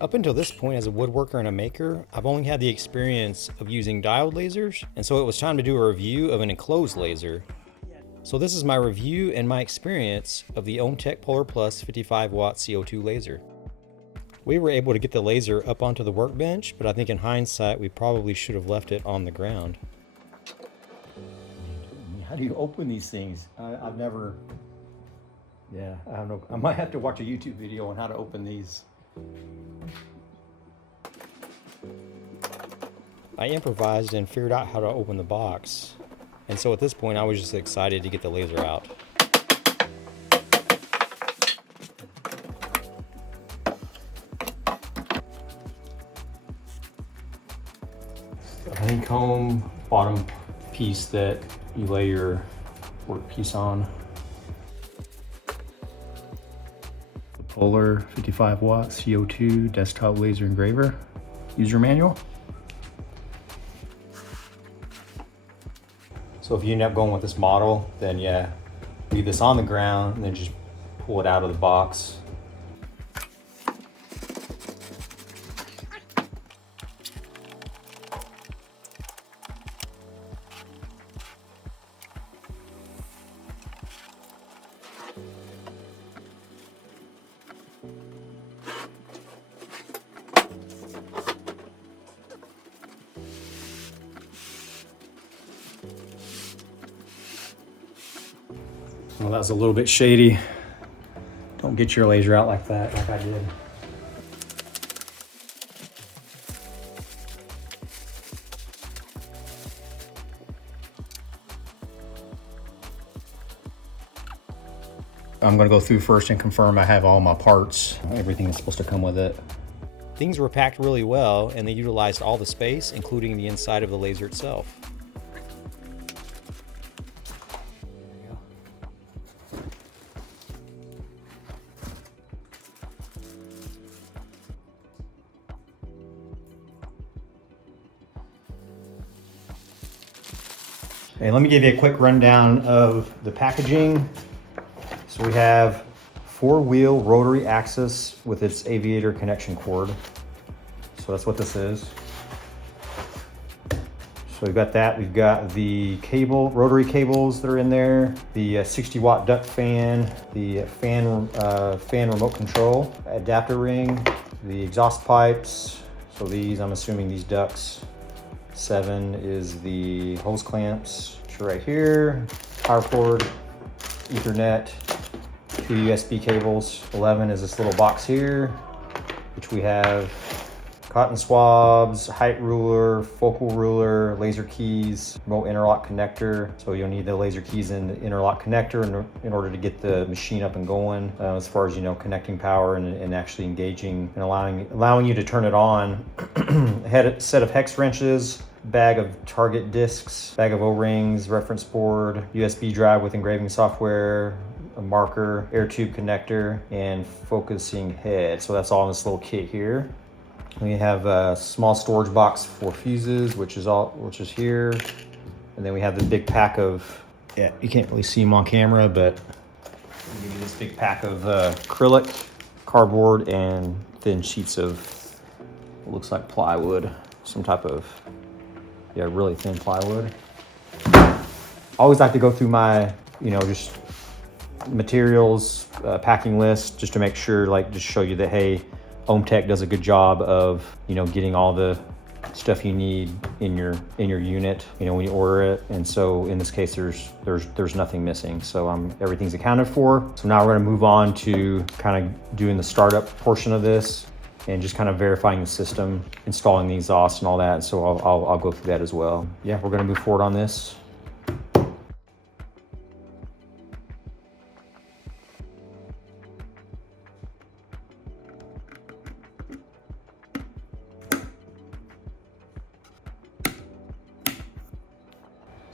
Up until this point as a woodworker and a maker, I've only had the experience of using diode lasers, and so it was time to do a review of an enclosed laser. So this is my review and my experience of the OmTech Polar Plus 55 watt CO2 laser. We were able to get the laser up onto the workbench, but I think in hindsight we probably should have left it on the ground. How do you open these things? I've never, I don't know. I might have to watch a YouTube video on how to open these. I improvised and figured out how to open the box. And so at this point I was just excited to get the laser out. The honeycomb bottom piece that you lay your workpiece on. The Polar 55 watt CO2 desktop laser engraver. User manual. So if you end up going with this model, then leave this on the ground and then just pull it out of the box. Well, that was a little bit shady. Don't get your laser out like that, like I did. I'm gonna go through first and confirm I have all my parts. Everything is supposed to come with it. Things were packed really well and they utilized all the space, including the inside of the laser itself. Hey, let me give you a quick rundown of the packaging. So we have 4-wheel rotary axis with its aviator connection cord. So that's what this is. So we've got that. We've got the cable, rotary cables that are in there, the 60 watt duct fan, the fan remote control, adapter ring, the exhaust pipes. So these, I'm assuming these ducts. 7 is the hose clamps, which are right here, power cord, Ethernet, 2 USB cables. 11 is this little box here, which we have cotton swabs, height ruler, focal ruler, laser keys, remote interlock connector. So you'll need the laser keys and the interlock connector in order to get the machine up and going, as far as, connecting power and actually engaging and allowing you to turn it on. A set of hex wrenches, bag of target discs, bag of O-rings, reference board, USB drive with engraving software, a marker, air tube connector, and focusing head. So that's all in this little kit here. We have a small storage box for fuses, which is here. And then we have the big pack of, you can't really see them on camera, but we give you this big pack of acrylic, cardboard, and thin sheets of what looks like plywood, some type of, really thin plywood. I always like to go through my, just materials, packing list, just to make sure, just show you that, hey, OmTech does a good job of, getting all the stuff you need in your unit, when you order it. And so in this case, there's nothing missing. So everything's accounted for. So now we're gonna move on to kind of doing the startup portion of this and just kind of verifying the system, installing the exhaust and all that. So I'll go through that as well. Yeah, we're gonna move forward on this.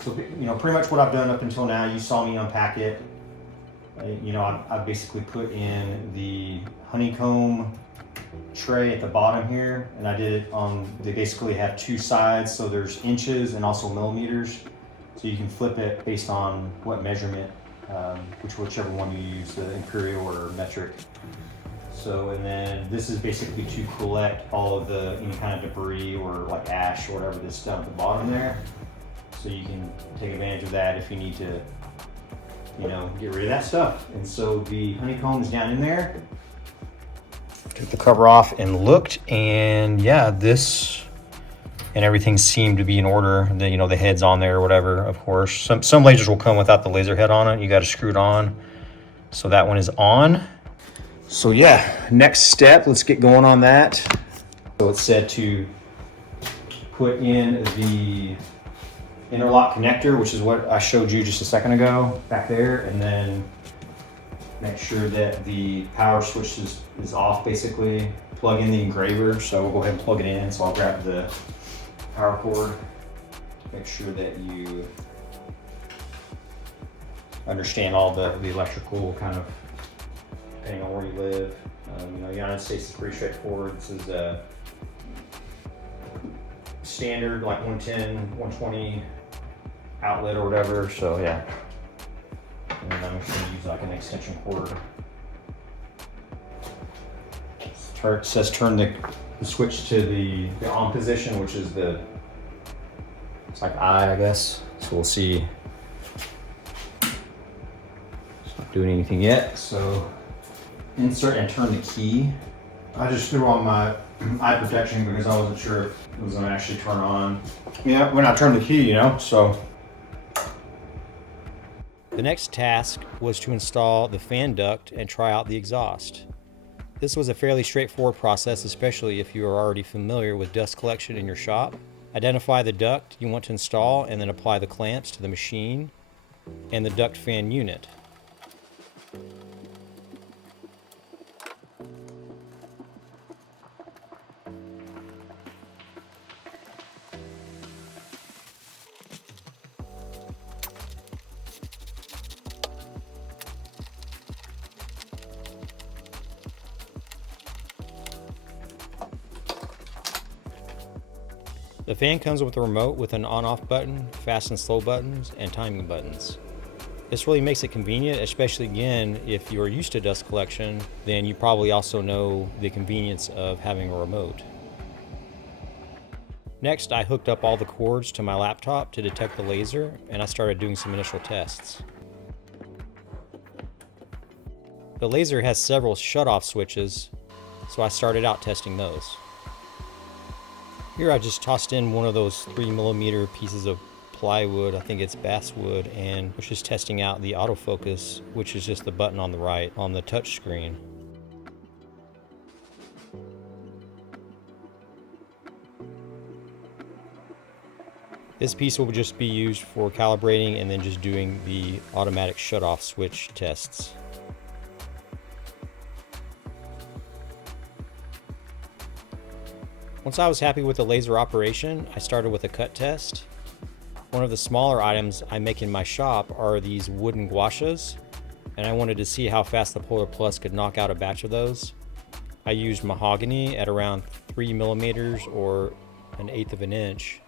So, pretty much what I've done up until now, you saw me unpack it. I basically put in the honeycomb tray at the bottom here, and I did it they basically have 2 sides, so there's inches and also millimeters. So you can flip it based on what measurement, whichever one you use, the imperial or metric. So, and then this is basically to collect all of the any kind of debris or like ash or whatever that's down at the bottom there. So you can take advantage of that if you need to, you know, get rid of that stuff. And so the honeycomb is down in there. Took the cover off and looked, and yeah, this and everything seemed to be in order. The, you know, the head's on there or whatever, of course. Some lasers will come without the laser head on it. You got to screw it on. So that one is on. So yeah, next step, let's get going on that. So it's said to put in the interlock connector, which is what I showed you just a second ago back there, and then make sure that the power switch is off basically. Plug in the engraver, so we'll go ahead and plug it in. So I'll grab the power cord, make sure that you understand all the electrical kind of, depending on where you live. You know, the United States is pretty straightforward. This is a standard like 110, 120 outlet or whatever. So yeah, and then I'm just going to use like an extension cord. It says turn the switch to the on position, which is it's like I guess. So we'll see. It's not doing anything yet. So insert and turn the key. I just threw on my eye protection because I wasn't sure if it was going to actually turn on. Yeah, when I turned the key, you know, so. The next task was to install the fan duct and try out the exhaust. This was a fairly straightforward process, especially if you are already familiar with dust collection in your shop. Identify the duct you want to install and then apply the clamps to the machine and the duct fan unit. The fan comes with a remote with an on-off button, fast and slow buttons, and timing buttons. This really makes it convenient, especially again, if you're used to dust collection, then you probably also know the convenience of having a remote. Next, I hooked up all the cords to my laptop to detect the laser, and I started doing some initial tests. The laser has several shut-off switches, so I started out testing those. Here I just tossed in one of those 3mm pieces of plywood, I think it's basswood, and was just testing out the autofocus, which is just the button on the right on the touch screen. This piece will just be used for calibrating and then just doing the automatic shut-off switch tests. Once I was happy with the laser operation, I started with a cut test. One of the smaller items I make in my shop are these wooden gouaches, and I wanted to see how fast the Polar Plus could knock out a batch of those. I used mahogany at around 3mm or 1/8 of an inch.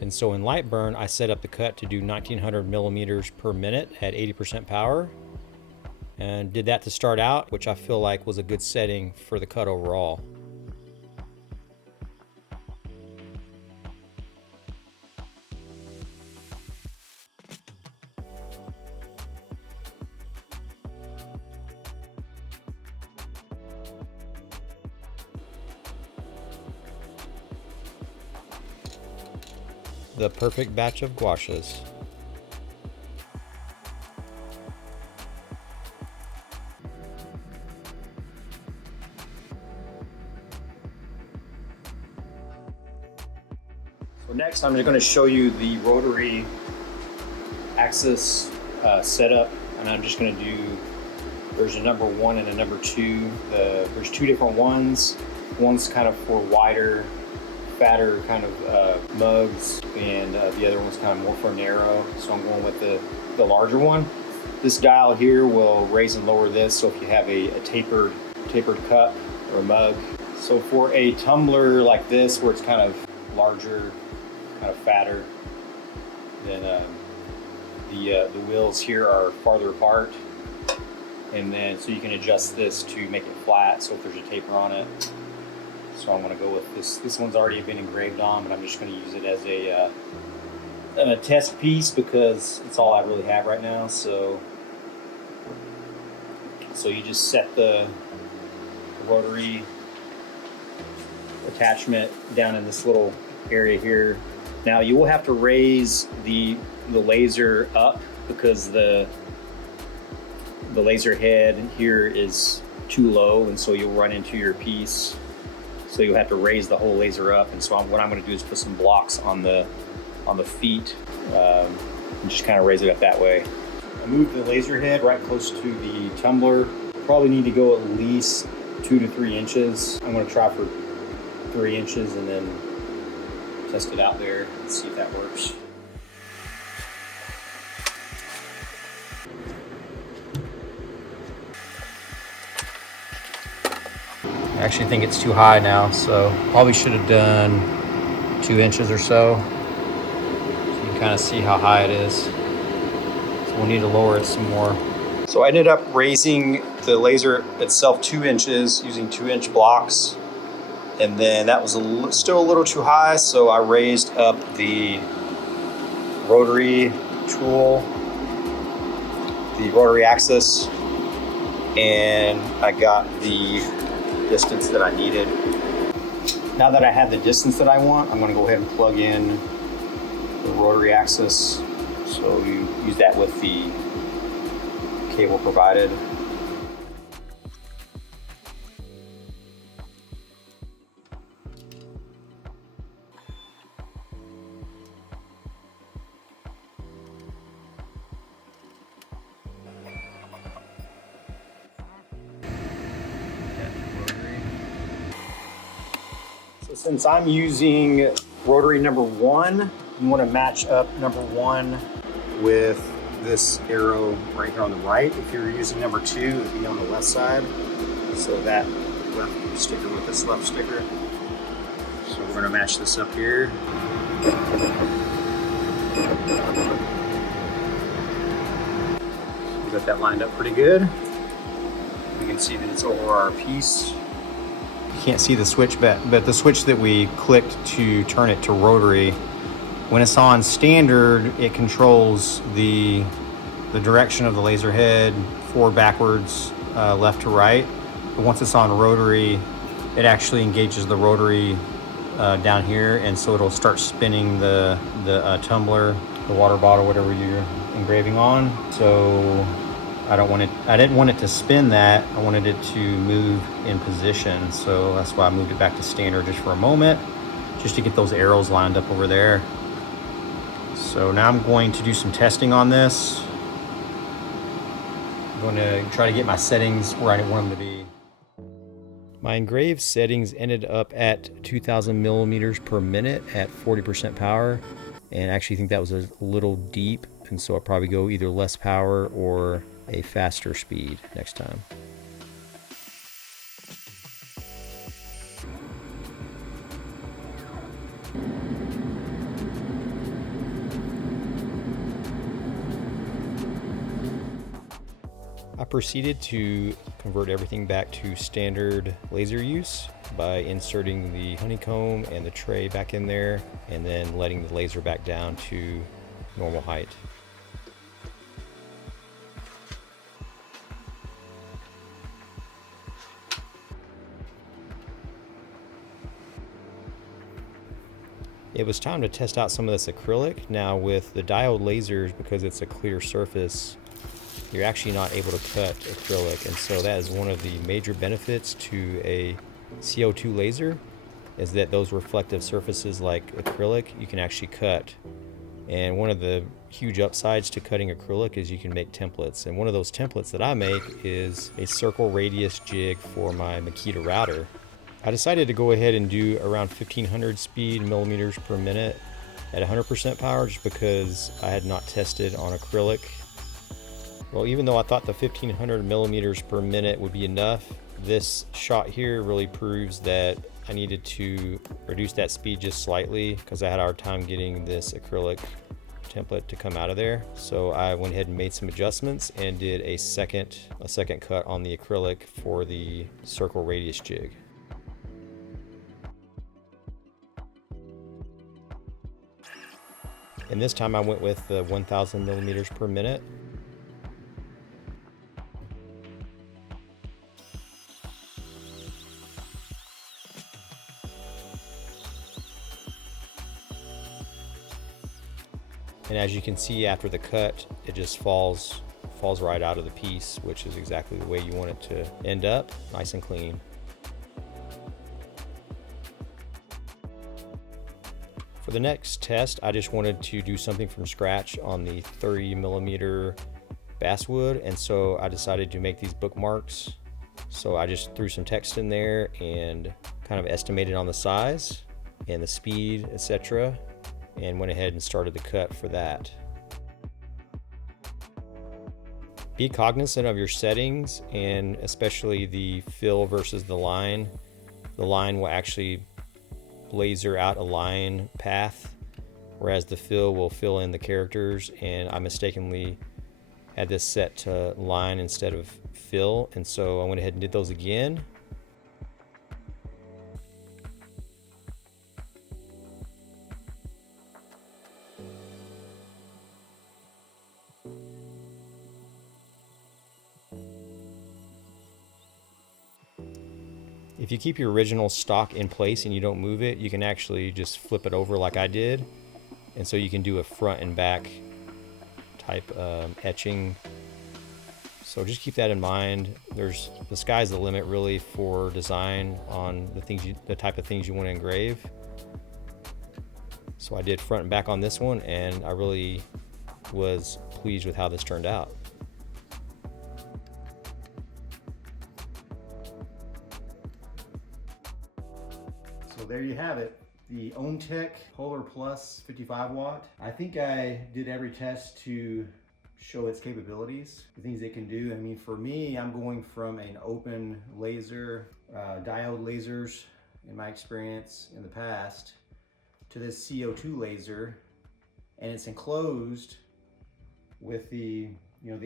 And so in light burn, I set up the cut to do 1900mm per minute at 80% power, and did that to start out, which I feel like was a good setting for the cut overall. The perfect batch of gouaches. So next I'm just going to show you the rotary axis setup, and I'm just going to do, there's a number 1 and a number 2. There's 2 different ones. One's kind of for wider, fatter kind of mugs, and the other one's kind of more for narrow, so I'm going with the larger one. This dial here will raise and lower this, so if you have a tapered cup or mug. So for a tumbler like this, where it's kind of larger, kind of fatter, then the wheels here are farther apart, and then so you can adjust this to make it flat, so if there's a taper on it. So I'm going to go with this. This one's already been engraved on, but I'm just going to use it as a test piece because it's all I really have right now. So you just set the rotary attachment down in this little area here. Now you will have to raise the laser up because the laser head here is too low, and so you'll run into your piece. So you'll have to raise the whole laser up. And so what I'm going to do is put some blocks on the feet and just kind of raise it up that way. I moved the laser head right close to the tumbler. Probably need to go at least 2 to 3 inches. I'm going to try for 3 inches and then test it out there and see if that works. I actually think it's too high now, so probably should have done 2 inches or so. So you can kind of see how high it is. So we'll need to lower it some more. So I ended up raising the laser itself 2 inches using 2-inch blocks. And then that was still a little too high, so I raised up the rotary tool, the rotary axis, and I got the distance that I needed. Now that I have the distance that I want, I'm going to go ahead and plug in the rotary axis. So you use that with the cable provided. So since I'm using rotary number 1, you want to match up number 1 with this arrow right here on the right. If you're using number 2, it'd be on the left side. So that left sticker with this left sticker. So we're going to match this up here. We got that lined up pretty good. We can see that it's over our piece. You can't see the switch, but the switch that we clicked to turn it to rotary, when it's on standard, it controls the direction of the laser head, forward, backwards, left to right. But once it's on rotary, it actually engages the rotary down here, and so it'll start spinning the tumbler, the water bottle, whatever you're engraving on. So I didn't want it to spin that. I wanted it to move in position. So that's why I moved it back to standard just for a moment, just to get those arrows lined up over there. So now I'm going to do some testing on this. I'm going to try to get my settings where I want them to be. My engraved settings ended up at 2,000 millimeters per minute at 40% power. And I actually think that was a little deep. And so I'll probably go either less power or a faster speed next time. I proceeded to convert everything back to standard laser use by inserting the honeycomb and the tray back in there and then letting the laser back down to normal height. It was time to test out some of this acrylic. Now with the diode lasers, because it's a clear surface, you're actually not able to cut acrylic, and so that is one of the major benefits to a CO2 laser, is that those reflective surfaces like acrylic you can actually cut. And one of the huge upsides to cutting acrylic is you can make templates, and one of those templates that I make is a circle radius jig for my Makita router. I decided to go ahead and do around 1500 speed millimeters per minute at 100% power, just because I had not tested on acrylic. Well, even though I thought the 1500 millimeters per minute would be enough, this shot here really proves that I needed to reduce that speed just slightly because I had a hard time getting this acrylic template to come out of there. So I went ahead and made some adjustments and did a second cut on the acrylic for the circle radius jig. And this time I went with the 1000 millimeters per minute. And as you can see, after the cut, it just falls right out of the piece, which is exactly the way you want it to end up, nice and clean. For the next test, I just wanted to do something from scratch on the 30 millimeter basswood, and so I decided to make these bookmarks. So I just threw some text in there and kind of estimated on the size and the speed, etc., and went ahead and started the cut for that. Be cognizant of your settings, and especially the fill versus the line. The line will actually laser out a line path, whereas the fill will fill in the characters, and I mistakenly had this set to line instead of fill, and so I went ahead and did those again. If you keep your original stock in place and you don't move it, you can actually just flip it over like I did. And so you can do a front and back type etching. So just keep that in mind. The sky's the limit really for design on the type of things you want to engrave. So I did front and back on this one, and I really was pleased with how this turned out. So there you have it, the OmTech Polar Plus 55 watt. I think I did every test to show its capabilities, the things it can do. I mean, for me, I'm going from an open laser, diode lasers in my experience in the past, to this CO2 laser, and it's enclosed with the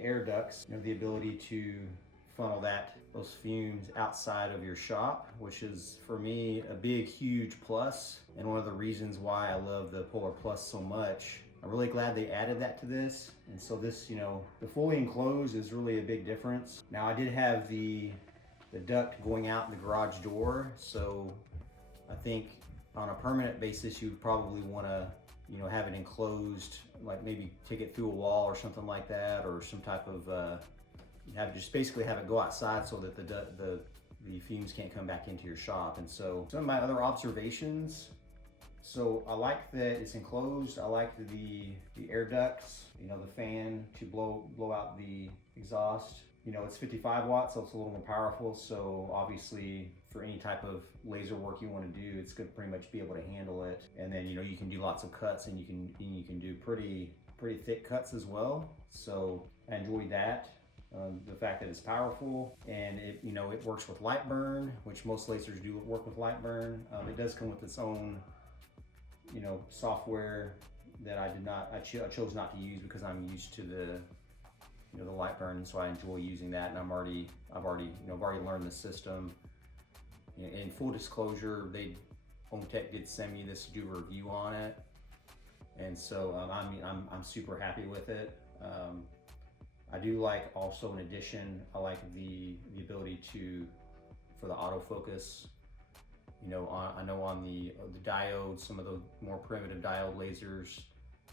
air ducts, the ability to funnel those fumes outside of your shop, which is for me a big, huge plus, and one of the reasons why I love the Polar Plus so much. I'm really glad they added that to this, and so this, the fully enclosed is really a big difference. Now I did have the duct going out the garage door, so I think on a permanent basis you would probably want to have it enclosed, like maybe take it through a wall or something like that, or some type of basically have it go outside so that the fumes can't come back into your shop. And so some of my other observations, so I like that it's enclosed. I like the air ducts, the fan to blow out the exhaust. It's 55 watts, so it's a little more powerful. So obviously for any type of laser work you want to do, it's going to pretty much be able to handle it. And then, you can do lots of cuts, and you can do pretty thick cuts as well. So I enjoy that. The fact that it's powerful, and it works with light burn, which most lasers do work with light burn. It does come with its own software that I chose not to use because I'm used to the light burn, so I enjoy using that, and I've already learned the system. In full disclosure, OmTech did send me this to do a review on it, and so I'm super happy with it. I do like, also in addition, I like the ability for the autofocus. I know on the diodes, some of the more primitive diode lasers,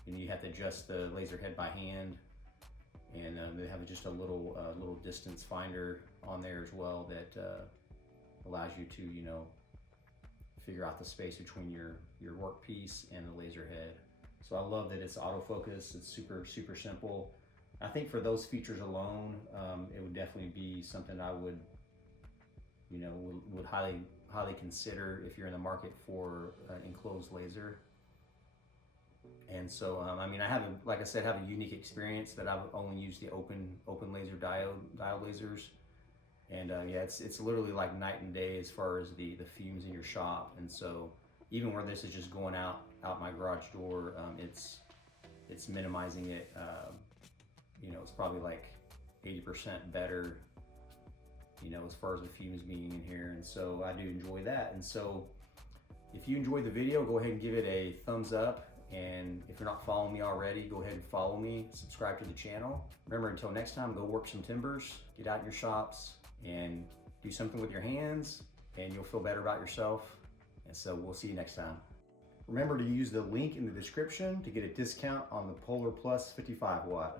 you have to adjust the laser head by hand, and they have just a little distance finder on there as well that allows you to figure out the space between your workpiece and the laser head. So I love that it's autofocus. It's super simple. I think for those features alone, it would definitely be something I would highly consider if you're in the market for an enclosed laser. And so, I have a unique experience that I've only used the open laser diode lasers, and it's literally like night and day as far as the fumes in your shop. And so, even where this is just going out my garage door, it's minimizing it. You know, it's probably like 80% better, you know, as far as the fumes being in here. And so I do enjoy that. And so if you enjoyed the video, go ahead and give it a thumbs up. And if you're not following me already, go ahead and follow me, subscribe to the channel. Remember, until next time, go work some timbers, get out in your shops and do something with your hands, and you'll feel better about yourself. And so we'll see you next time. Remember to use the link in the description to get a discount on the Polar Plus 55 watt.